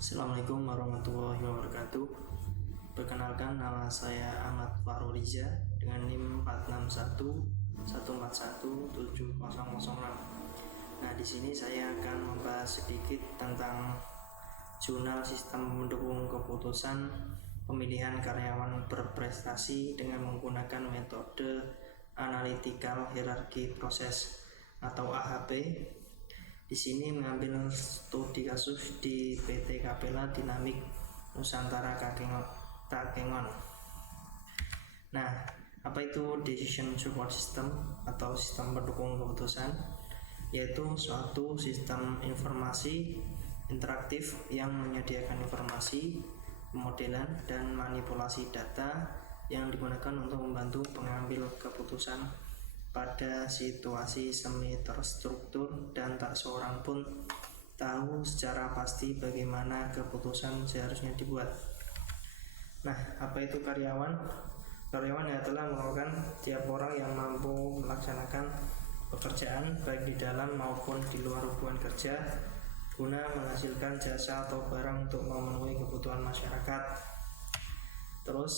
Assalamualaikum warahmatullahi wabarakatuh. Perkenalkan, nama saya Ahmad Faruriza dengan NIM 46114170006. Nah, di sini saya akan membahas sedikit tentang jurnal sistem mendukung keputusan pemilihan karyawan berprestasi dengan menggunakan metode Analytical Hierarchy Process atau AHP. Di sini mengambil studi kasus di PT Capella Dynamic Nusantara Takengon. Nah, apa itu Decision Support System atau sistem pendukung keputusan? Yaitu suatu sistem informasi interaktif yang menyediakan informasi, pemodelan, dan manipulasi data yang digunakan untuk membantu pengambil keputusan pada situasi semi terstruktur dan tak seorang pun tahu secara pasti bagaimana keputusan seharusnya dibuat. Nah, apa itu karyawan? Karyawan adalah merupakan tiap orang yang mampu melaksanakan pekerjaan baik di dalam maupun di luar hubungan kerja guna menghasilkan jasa atau barang untuk memenuhi kebutuhan masyarakat. Terus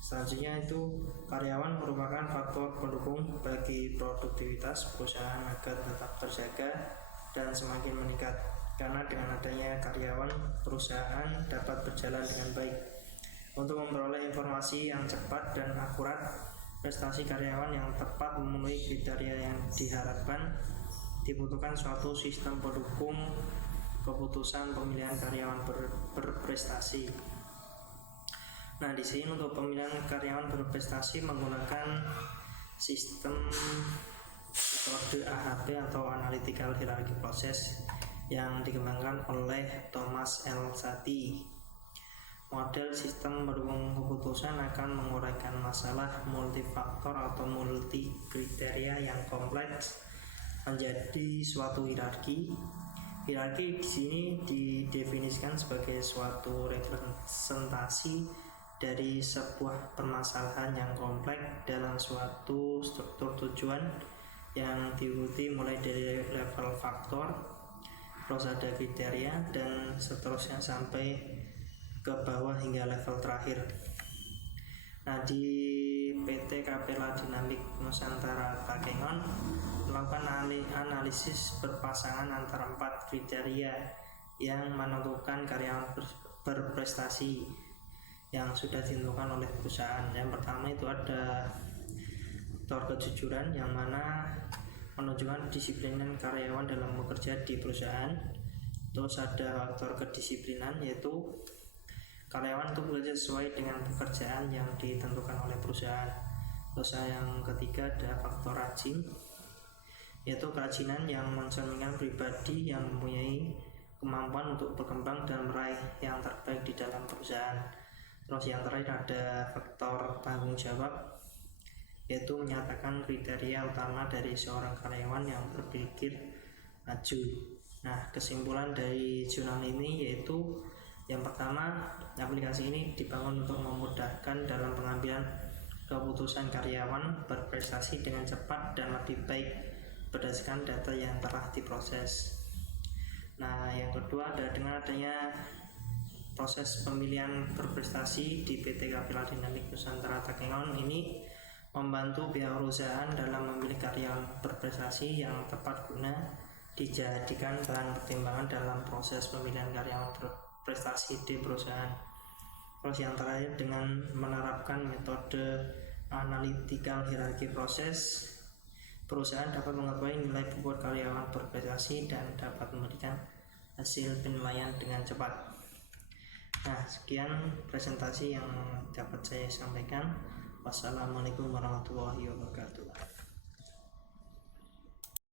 selanjutnya itu karyawan merupakan faktor pendukung bagi produktivitas perusahaan agar tetap terjaga dan semakin meningkat. Karena dengan adanya karyawan, perusahaan dapat berjalan dengan baik. Untuk memperoleh informasi yang cepat dan akurat, prestasi karyawan yang tepat memenuhi kriteria yang diharapkan, dibutuhkan suatu sistem pendukung keputusan pemilihan karyawan berprestasi. Nah, di sini untuk pemilihan karyawan berprestasi menggunakan sistem metode AHP atau Analytical Hierarchy Process yang dikembangkan oleh Thomas L. Satie. Model sistem pendukung keputusan akan menguraikan masalah multifaktor atau multi kriteria yang kompleks menjadi suatu hierarki. Hierarki di sini didefinisikan sebagai suatu representasi dari sebuah permasalahan yang kompleks dalam suatu struktur tujuan yang diikuti mulai dari level faktor, prosada kriteria, dan seterusnya sampai ke bawah hingga level terakhir. Nah, di PT Capella Dynamic Nusantara Takengon melakukan analisis berpasangan antara 4 kriteria yang menentukan karyawan berprestasi yang sudah ditentukan oleh perusahaan. Yang pertama itu ada faktor kejujuran, yang mana menunjukkan kedisiplinan karyawan dalam bekerja di perusahaan. Terus ada faktor kedisiplinan, yaitu karyawan itu bekerja sesuai dengan pekerjaan yang ditentukan oleh perusahaan. Terus yang ketiga ada faktor rajin, yaitu kerajinan yang mencerminkan pribadi yang mempunyai kemampuan untuk berkembang dan meraih yang terbaik di dalam perusahaan. Terus yang terakhir ada faktor tanggung jawab, yaitu menyatakan kriteria utama dari seorang karyawan yang berpikir maju. Nah, kesimpulan dari jurnal ini yaitu yang pertama, aplikasi ini dibangun untuk memudahkan dalam pengambilan keputusan karyawan berprestasi dengan cepat dan lebih baik berdasarkan data yang telah diproses. Nah, yang kedua ada dengan adanya proses pemilihan berprestasi di PT Capella Dynamic Nusantara Takengon ini membantu pihak perusahaan dalam memilih karyawan berprestasi yang tepat guna dijadikan bahan pertimbangan dalam proses pemilihan karyawan berprestasi di perusahaan. Terus yang terakhir, dengan menerapkan metode Analytical Hierarchy Process, perusahaan dapat mengetahui nilai bobot karyawan berprestasi dan dapat memberikan hasil penilaian dengan cepat. Nah, sekian presentasi yang dapat saya sampaikan. Wassalamualaikum warahmatullahi wabarakatuh.